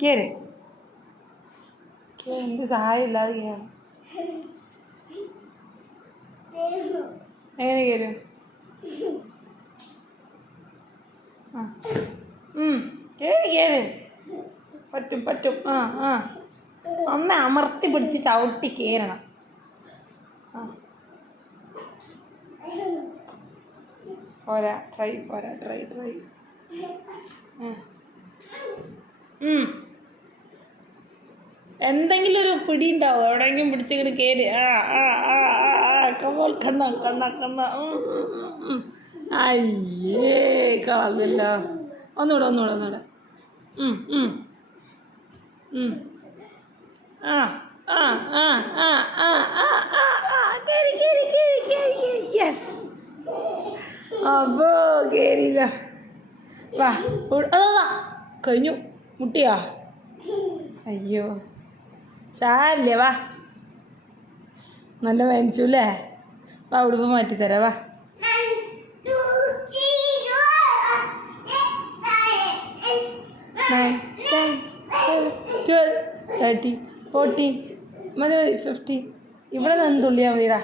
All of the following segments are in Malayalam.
കയറി എന്ത് സഹായം ഇല്ലാതെ കയറണം. എങ്ങനെ കയറും? ആ കയറി കയറി പറ്റും പറ്റും. ഒന്ന് അമർത്തി പിടിച്ച് ചവിട്ടി കയറണം. പോരാ ട്രൈ. എന്തെങ്കിലും ഒരു പിടി ഉണ്ടാവും, എവിടെയെങ്കിലും പിടിച്ചിങ്ങനെ കയറി. കണ്ണ അയ്യേ കളഞ്ഞല്ലോ. ഒന്നുകൂടെ യെസ്. അപ്പോ കേറിയില്ല. വാ അതാ കഴിഞ്ഞു. മുട്ടിയാ? അയ്യോ സാരില്ലേ. വാ നല്ല വേനിച്ചു അല്ലേ? വാ ഉടുപ്പ് മാറ്റിത്തരാം. വാ 9, 10, 12, 13, 14 മതി 15. ഇവിടെ നിന്ന് തുള്ളിയാ മതിടാ.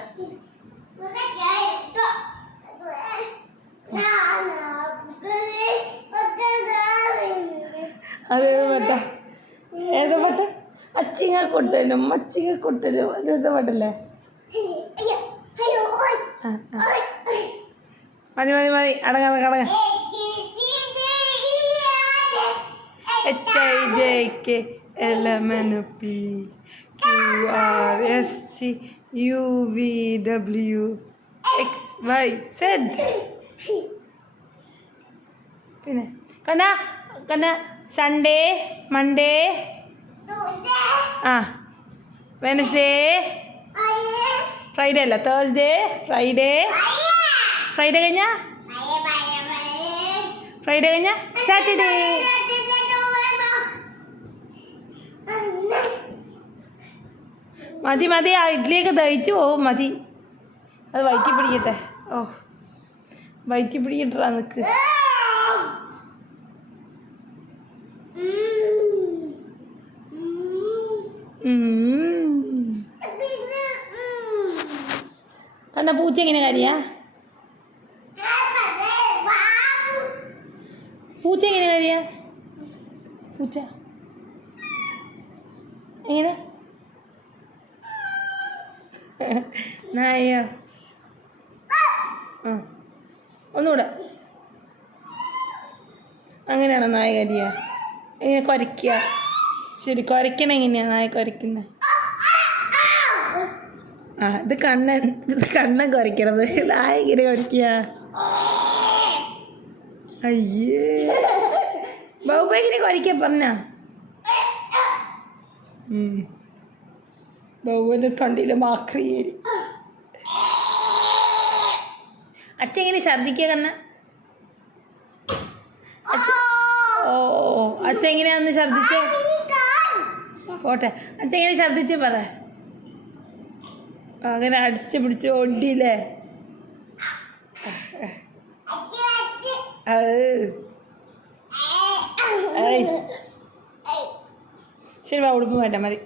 അതേത് പാട്ടാ? ഏത് പാട്ട്? അച്ചിങ്ങക്കൊട്ടലും അതേത് പാട്ടല്ലേ? മതി അടങ്ങ. HIJK LMNP QRST UVW XYZ. പിന്നെ കണ്ണ സൺഡേ, മൺഡേ, വെനസ്ഡേ, ഫ്രൈഡേ അല്ല തേഴ്സ്ഡേ, ഫ്രൈഡേ കഴിഞ്ഞ സാറ്റർഡേ. മതി ഇതിലേക്ക് ദഹിച്ചു പോവും. മതി അത് വയറ്റി പിടിക്കട്ടെ. വയറ്റി പിടിക്കട്ടാ നിക്ക്. കണ്ട പൂച്ച എങ്ങനെ കാര്യ? പൂച്ച എങ്ങനെ? നായോ? ഒന്നുകൂടെ. അങ്ങനെയാണോ നായ കരിയ? എങ്ങനെ കുരയ്ക്കുക? ശരി, കുരയ്ക്കണ എങ്ങനെയാണ് നായ കുരയ്ക്കുന്നത്? ഇത് കണ്ണൻ കുരയ്ക്കണത്. നായ ഇങ്ങനെ കുരയ്ക്കുക. അയ്യേ ബൗബ ഇങ്ങനെ കുരയ്ക്ക പറഞ്ഞ ബൗബന്റെ തൊണ്ടിയിലെ മാക്രിയേരി. അച്ഛൻ എങ്ങനെ ഛർദിക്കുക കണ്ണ? അച്ഛൻ എങ്ങനെയാന്ന് ഛർദിച്ചേ? പോട്ടെ, അച്ഛൻ എങ്ങനെ ഛർദിച്ചേ പറ. അങ്ങനെ അടിച്ച് പിടിച്ച് ഓടിയില്ലേ? ശരി, വാ ഉടുപ്പ് മാറ്റാം. മതി.